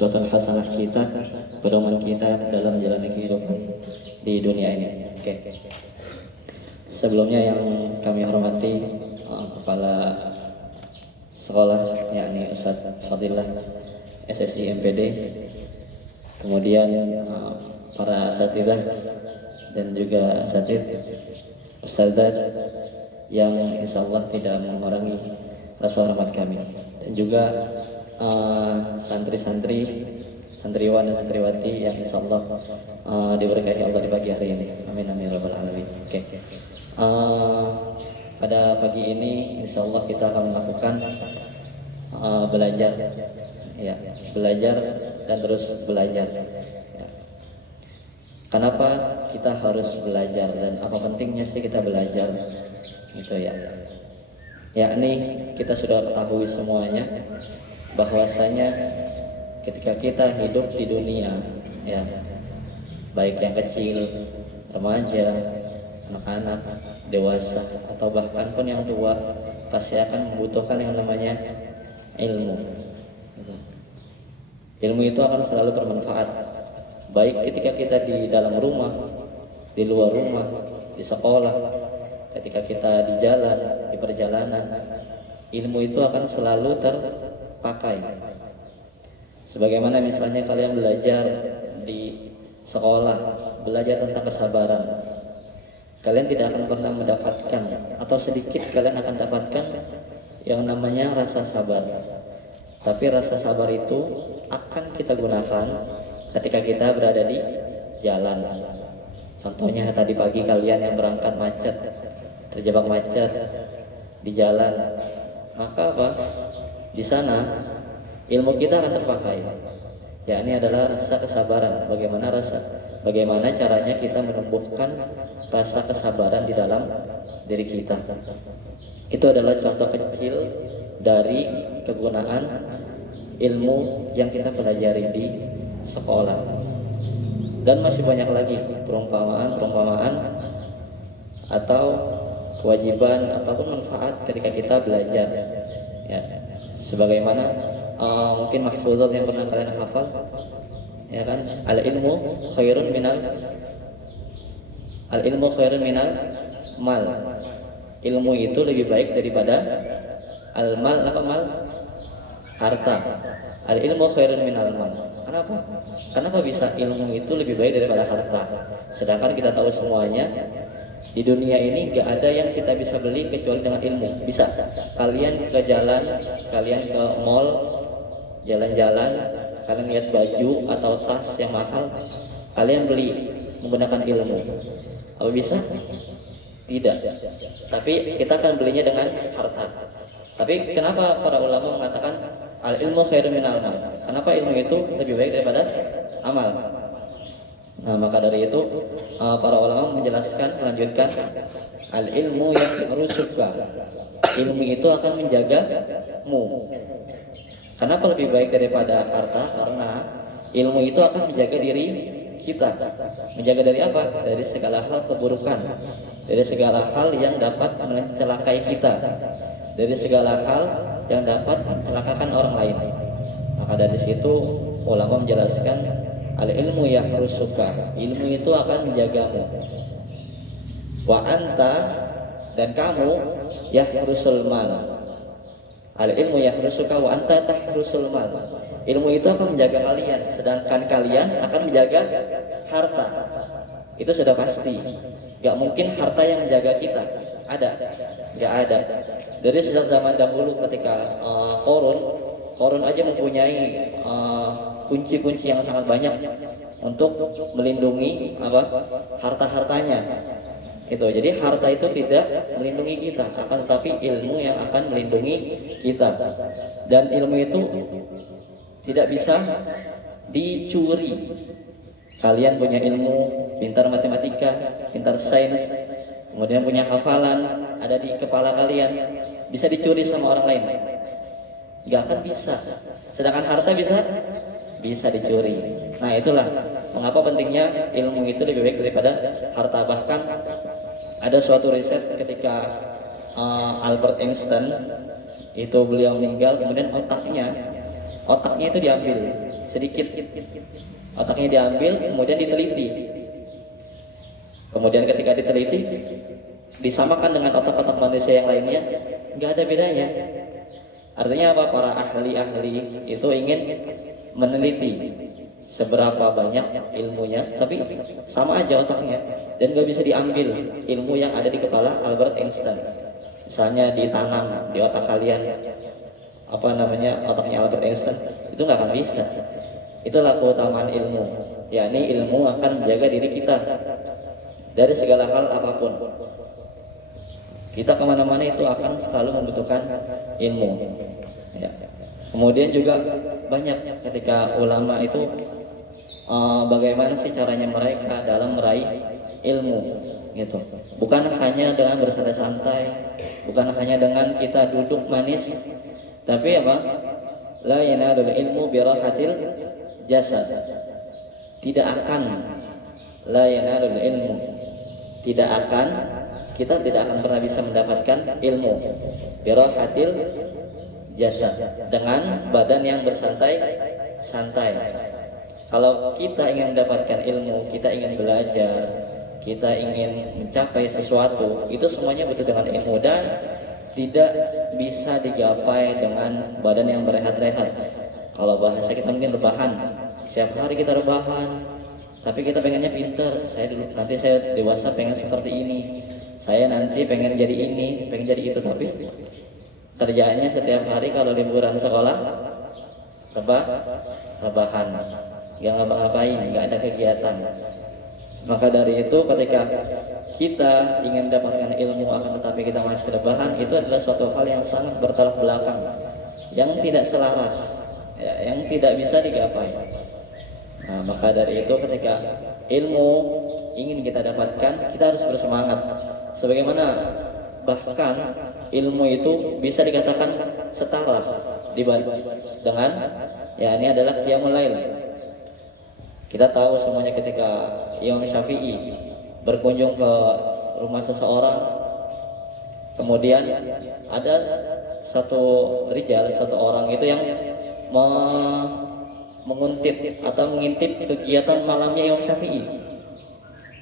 uswatun hasanah kita, pedoman kita dalam menjalani kehidupan di dunia ini. Oke. Sebelumnya yang kami hormati kepala sekolah, yakni Ustadz Fadillah SSI MPD, kemudian para asatidzah dan juga asatidz, ustadzat yang insyaallah tidak mengurangi rasa hormat kami, dan juga santri-santri, santriwan dan santriwati yang insyaallah diberkahi Allah di pagi hari ini. Amin amin ya rabbal alamin. Oke. Pada pagi ini insyaallah kita akan melakukan belajar, ya, belajar dan terus belajar. Ya. Kenapa kita harus belajar dan apa pentingnya sih kita belajar? Gitu ya. Yakni kita sudah ketahui semuanya bahwasanya ketika kita hidup di dunia, ya, baik yang kecil, remaja, anak-anak, dewasa, atau bahkan pun yang tua, pasti akan membutuhkan yang namanya ilmu. Ilmu itu akan selalu bermanfaat, baik ketika kita di dalam rumah, di luar rumah, di sekolah, ketika kita di jalan, di perjalanan, ilmu itu akan selalu terpakai. Sebagaimana misalnya kalian belajar di sekolah, belajar tentang kesabaran, kalian tidak akan pernah mendapatkan, atau sedikit kalian akan dapatkan yang namanya rasa sabar. Tapi rasa sabar itu akan kita gunakan ketika kita berada di jalan. Contohnya tadi pagi kalian yang berangkat macet, terjebak macet di jalan, maka apa? Di sana ilmu kita akan terpakai. Ya, ini adalah rasa kesabaran. Bagaimana caranya kita menumbuhkan rasa kesabaran di dalam diri kita. Itu adalah contoh kecil dari kegunaan ilmu yang kita pelajari di sekolah. Dan masih banyak lagi perumpamaan atau kewajiban ataupun manfaat ketika kita belajar. Ya, sebagaimana mungkin mahfuzat yang pernah kalian hafal, ya kan? Al ilmu khairun minal mal. Ilmu itu lebih baik daripada al-mal, apa mal? Harta. Al ilmu khairun minal mal. Kenapa bisa ilmu itu lebih baik daripada harta? Sedangkan kita tahu semuanya di dunia ini gak ada yang kita bisa beli kecuali dengan ilmu. Bisa. Kalian ke jalan, kalian ke mall, jalan-jalan, kalian lihat baju atau tas yang mahal, kalian beli menggunakan ilmu. Apa bisa? Tidak. Tapi kita akan belinya dengan harta. Tapi kenapa para ulama mengatakan al ilmu khairun minal amal? Kenapa ilmu itu lebih baik daripada amal? Nah, maka dari itu para ulama melanjutkan al ilmu yang merusuka. Ilmu itu akan menjagamu. Kenapa lebih baik daripada harta? Karena ilmu itu akan menjaga diri kita. Menjaga dari apa? Dari segala hal keburukan, dari segala hal yang dapat mencelakai kita, dari segala hal yang dapat mencelakakan orang lain. Maka dari situ ulama menjelaskan al ilmu yahrusuka, ilmu itu akan menjagamu. Wa anta, dan kamu yahrusul mal. Al ilmu yahrusuka wa anta tahrusul mal. Ilmu itu akan menjaga kalian, sedangkan kalian akan menjaga harta. Itu sudah pasti. Gak mungkin harta yang menjaga kita. Ada? Gak ada. Dari sejak zaman dahulu ketika Korun aja mempunyai kunci-kunci yang sangat banyak untuk melindungi harta-hartanya. Itu. Jadi harta itu tidak melindungi kita, akan tetapi ilmu yang akan melindungi kita. Dan ilmu itu tidak bisa dicuri. Kalian punya ilmu, pintar matematika, pintar sains, kemudian punya hafalan ada di kepala kalian, bisa dicuri sama orang lain? Gak akan bisa. Sedangkan harta bisa dicuri. Nah, itulah mengapa pentingnya ilmu itu lebih baik daripada harta. Bahkan ada suatu riset ketika Albert Einstein itu beliau meninggal, kemudian otaknya itu diambil sedikit. Otaknya diambil, kemudian diteliti. Kemudian ketika diteliti, disamakan dengan otak-otak manusia yang lainnya, nggak ada bedanya. Artinya apa? Para ahli-ahli itu ingin meneliti seberapa banyak ilmunya, tapi sama aja otaknya, dan nggak bisa diambil ilmu yang ada di kepala Albert Einstein. Misalnya ditanam di otak kalian, apa namanya, otaknya Albert Einstein, itu nggak akan bisa. Itulah keutamaan ilmu, yakni ilmu akan menjaga diri kita dari segala hal apapun. Kita kemana-mana itu akan selalu membutuhkan ilmu. Ya. Kemudian juga banyak ketika ulama itu bagaimana sih caranya mereka dalam meraih ilmu, gitu. Bukan hanya dengan bersantai-santai, bukan hanya dengan kita duduk manis, tapi apa? La yanalul ilmu birahatil jasad. Tidak akan, la yanalul ilmu, tidak akan, kita tidak akan pernah bisa mendapatkan ilmu birahatil jasad, dengan badan yang bersantai-santai. Kalau kita ingin mendapatkan ilmu, kita ingin belajar, kita ingin mencapai sesuatu, itu semuanya butuh dengan ilmu, dan tidak bisa digapai dengan badan yang berehat-rehat. Kalau bahasa kita mungkin rebahan, setiap hari kita rebahan, tapi kita pengennya pinter. Nanti saya dewasa pengen seperti ini, saya nanti pengen jadi ini, pengen jadi itu, tapi kerjaannya setiap hari kalau liburan sekolah rebahan, nggak ngapa-ngapain, nggak ada kegiatan. Maka dari itu ketika kita ingin mendapatkan ilmu akan tetapi kita masih rebahan, itu adalah suatu hal yang sangat bertolak belakang, yang tidak selaras, ya, yang tidak bisa digapai. Nah, maka dari itu ketika ilmu ingin kita dapatkan, kita harus bersemangat. Sebagaimana bahkan ilmu itu bisa dikatakan setara dengan, ya, ini adalah qiyamul lail. Kita tahu semuanya ketika Imam Syafi'i berkunjung ke rumah seseorang, kemudian ada satu orang itu yang menguntit atau mengintip kegiatan malamnya Imam Syafi'i.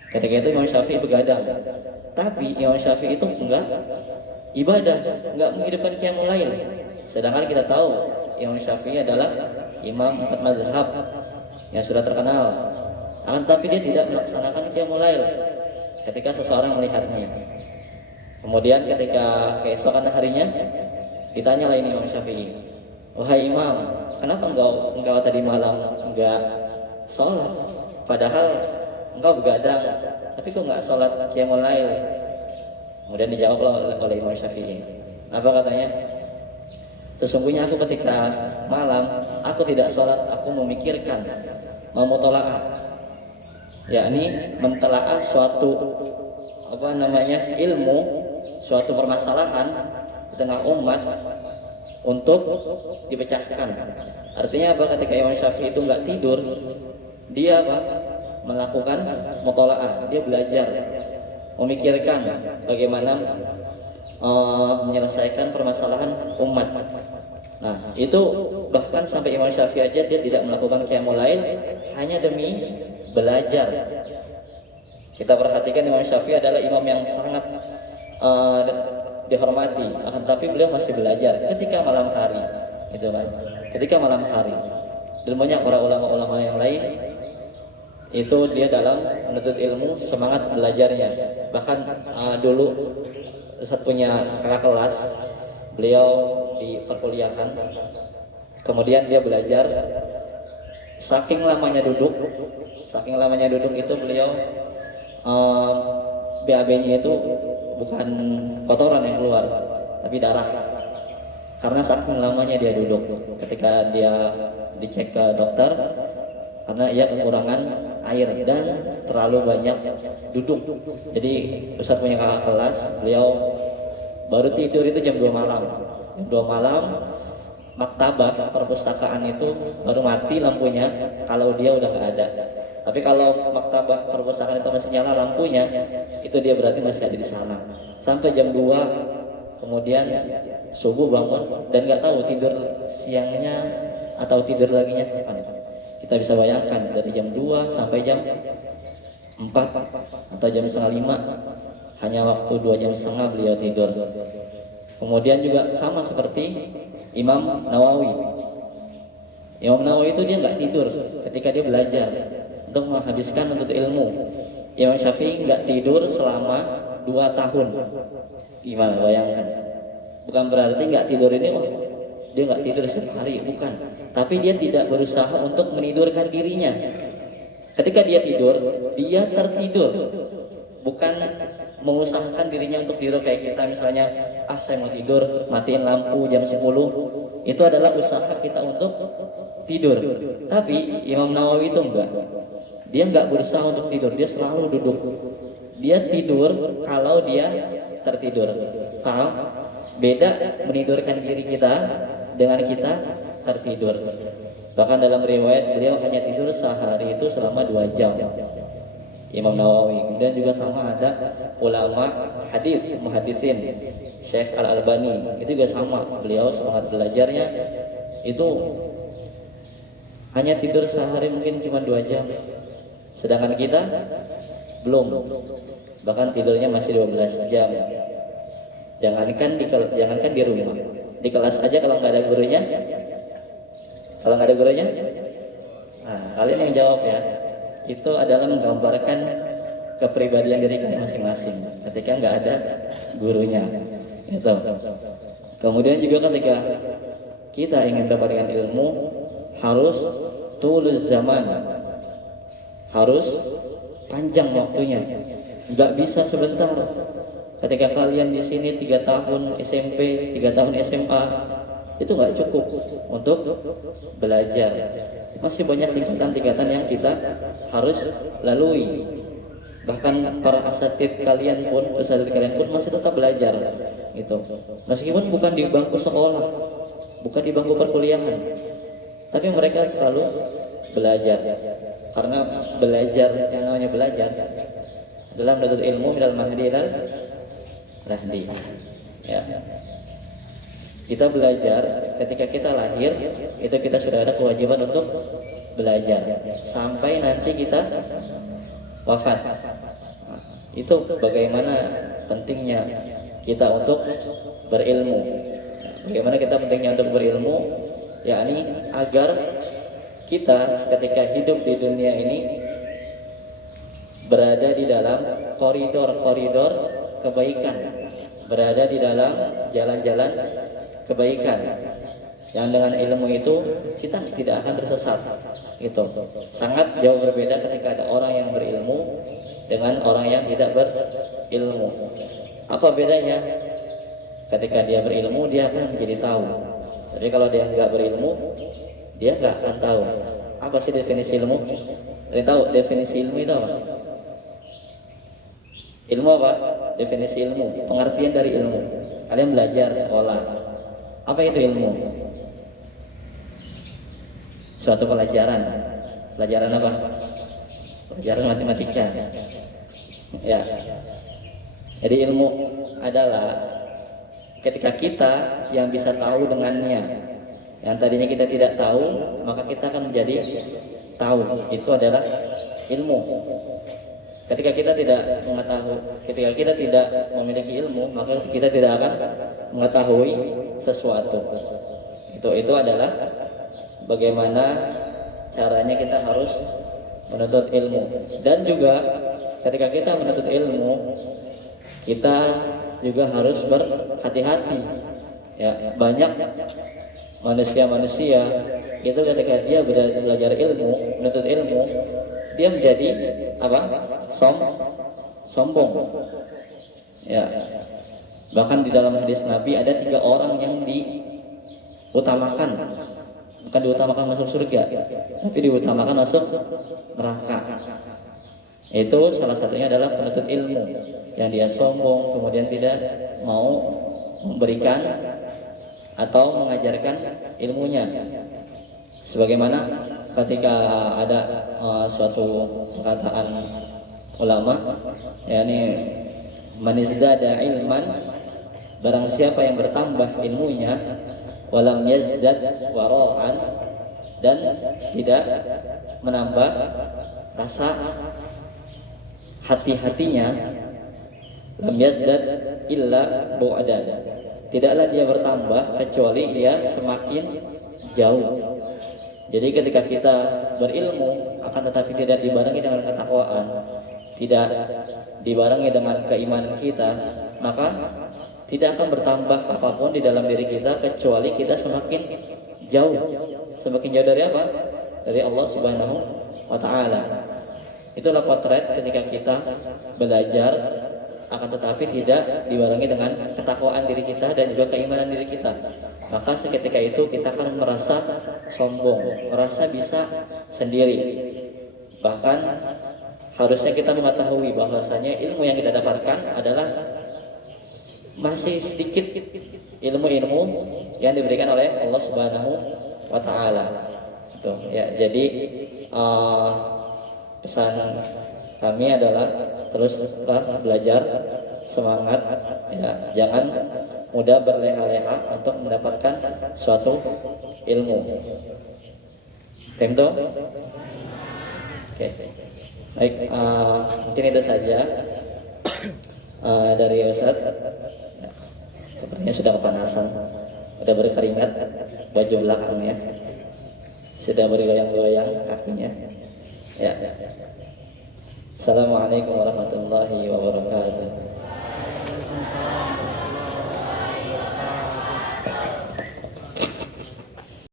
Ketika itu Imam Syafi'i begadang, tapi Imam Syafi'i itu enggak ibadah, enggak menghidupkan qiyamul lail. Sedangkan kita tahu Imam Syafi'i adalah imam 4 mazhab yang sudah terkenal. Akan tetapi dia tidak melaksanakan qiyamul lail ketika seseorang melihatnya. Kemudian ketika keesokan harinya ditanya lagi Imam Syafi'i, "Wahai Imam, kenapa engkau tadi malam enggak sholat? Padahal engkau begadang, tapi kok enggak sholat qiyamul lail?" Kemudian dijawab oleh Imam Syafi'i. Apa katanya? "Sesungguhnya aku ketika malam, aku tidak sholat, aku memikirkan, memutola'ah, yakni mentelaah suatu ilmu, suatu permasalahan di tengah umat untuk dipecahkan." Artinya apa? Ketika Imam Syafi'i itu nggak tidur, dia melakukan mutola'ah, dia belajar, memikirkan bagaimana menyelesaikan permasalahan umat. Nah, itu bahkan sampai Imam Syafi'i aja dia tidak melakukan qiyamul lail hanya demi belajar. Kita perhatikan Imam Syafi'i adalah imam yang sangat dihormati, akan tetapi beliau masih belajar ketika malam hari, gitu kan. Ketika malam hari. Dan banyak para ulama-ulama yang lain itu dia dalam menuntut ilmu semangat belajarnya. Bahkan dulu Ustaz punya kakak kelas, beliau di perkuliahan, kemudian dia belajar, saking lamanya duduk itu beliau BAB-nya itu bukan kotoran yang keluar, tapi darah, karena saking lamanya dia duduk. Ketika dia dicek ke dokter, karena ia kekurangan air dan terlalu banyak duduk. Jadi Ustaz punya kakak kelas, beliau baru tidur itu jam 2 malam. Jam 2 malam maktabah perpustakaan itu baru mati lampunya kalau dia udah nggak ada. Tapi kalau maktabah perpustakaan itu masih nyala lampunya, itu dia berarti masih ada di sana. Sampai jam 2, kemudian subuh bangun dan nggak tahu tidur siangnya atau tidur laginya kapan. Kita bisa bayangkan dari jam 2 sampai jam 4 atau jam setengah 5, hanya waktu 2 jam setengah beliau tidur. Kemudian juga sama seperti Imam Nawawi. Imam Nawawi itu dia nggak tidur ketika dia belajar untuk menghabiskan untuk ilmu. Imam Syafi'i nggak tidur selama 2 tahun. Gimana bayangkan? Bukan berarti nggak tidur ini dia nggak tidur setiap hari, bukan. Tapi dia tidak berusaha untuk menidurkan dirinya. Ketika dia tidur, dia tertidur. Bukan mengusahakan dirinya untuk tidur kayak kita misalnya, saya mau tidur, matiin lampu jam 10. Itu adalah usaha kita untuk tidur. Tapi Imam Nawawi itu enggak. Dia enggak berusaha untuk tidur, dia selalu duduk. Dia tidur kalau dia tertidur. Paham? Beda menidurkan diri kita dengan kita tertidur. Bahkan dalam riwayat beliau hanya tidur sehari itu selama 2 jam. Imam Nawawi. Kemudian juga sama ada ulama hadis, muhaddisin, Syekh Al-Albani. Itu juga sama. Beliau semangat belajarnya itu hanya tidur sehari mungkin cuma 2 jam. Sedangkan kita belum. Bahkan tidurnya masih 12 jam. Jangankan di rumah. Di kelas aja kalau nggak ada gurunya. Kalau nggak ada gurunya, kalian yang jawab ya. Itu adalah menggambarkan kepribadian diri kalian masing-masing ketika nggak ada gurunya. Itu. Kemudian juga ketika kita ingin mendapatkan ilmu, harus tulus zaman, harus panjang waktunya. Nggak bisa sebentar. Ketika kalian di sini 3 tahun SMP, 3 tahun SMA, itu nggak cukup untuk belajar. Masih banyak tingkatan-tingkatan yang kita harus lalui. Bahkan para asatid kalian pun masih tetap belajar. Gitu. Meskipun bukan di bangku sekolah, bukan di bangku perkuliahan, tapi mereka selalu belajar. Karena belajar, yang namanya belajar dalam menuntut ilmu dalam mahdi dan rahdi. Ya. Kita belajar ketika kita lahir, itu kita sudah ada kewajiban untuk belajar sampai nanti kita wafat. Itu bagaimana pentingnya kita untuk berilmu. Bagaimana kita pentingnya untuk berilmu, yakni agar kita ketika hidup di dunia ini berada di dalam koridor-koridor kebaikan, berada di dalam jalan-jalan kebaikan, yang dengan ilmu itu kita tidak akan tersesat. Itu sangat jauh berbeda ketika ada orang yang berilmu dengan orang yang tidak berilmu. Apa bedanya? Ketika dia berilmu, dia akan menjadi tahu. Jadi kalau dia nggak berilmu, dia nggak akan tahu. Apa sih definisi ilmu? Kalian tahu definisi ilmu itu apa? Ilmu apa? Definisi ilmu, pengertian dari ilmu. Kalian belajar sekolah. Apa itu ilmu? Suatu pelajaran. Pelajaran apa? Pelajaran matematika. Ya. Jadi ilmu adalah ketika kita yang bisa tahu dengannya. Yang tadinya kita tidak tahu, maka kita akan menjadi tahu. Itu adalah ilmu. Ketika kita tidak mengetahui, ketika kita tidak memiliki ilmu, maka kita tidak akan mengetahui sesuatu. Itu adalah bagaimana caranya kita harus menuntut ilmu. Dan juga ketika kita menuntut ilmu, kita juga harus berhati-hati. Ya, banyak manusia-manusia itu ketika dia belajar ilmu, menuntut ilmu, dia menjadi apa? Sombong. Ya. Bahkan di dalam hadis Nabi ada 3 orang yang diutamakan, bukan diutamakan masuk surga, tapi diutamakan masuk neraka. Itu salah satunya adalah penuntut ilmu yang dia sombong, kemudian tidak mau memberikan atau mengajarkan ilmunya. Sebagaimana ketika ada suatu perkataan ulama, yakni man izdada ilman, barang siapa yang bertambah ilmunya, walam yazdad wara'an, dan tidak menambah rasa hati-hatinya, lam yazdad illa bu'dan, tidaklah dia bertambah kecuali ia semakin jauh. Jadi ketika kita berilmu akan tetapi tidak dibarengi dengan ketakwaan, tidak dibarengi dengan keimanan kita, maka tidak akan bertambah apapun di dalam diri kita kecuali kita semakin jauh. Semakin jauh dari apa? Dari Allah Subhanahu wa taala. Itulah potret ketika kita belajar akan tetapi tidak dibarengi dengan ketakwaan diri kita dan juga keimanan diri kita. Maka seketika itu kita akan merasa sombong, merasa bisa sendiri. Bahkan harusnya kita mengetahui bahwasanya ilmu yang kita dapatkan adalah masih sedikit ilmu-ilmu yang diberikan oleh Allah Subhanahu wa taala. Gitu ya. Jadi pesan kami adalah teruslah belajar, semangat ya, jangan mudah berleha-leha untuk mendapatkan suatu ilmu. Tempo? Oke. Baik, mungkin itu saja dari Ustaz. Sepertinya sudah kepanasan, sudah berkeringat baju belakangnya, sudah bergoyang-goyang kakinya. Ya. Assalamualaikum warahmatullahi wabarakatuh.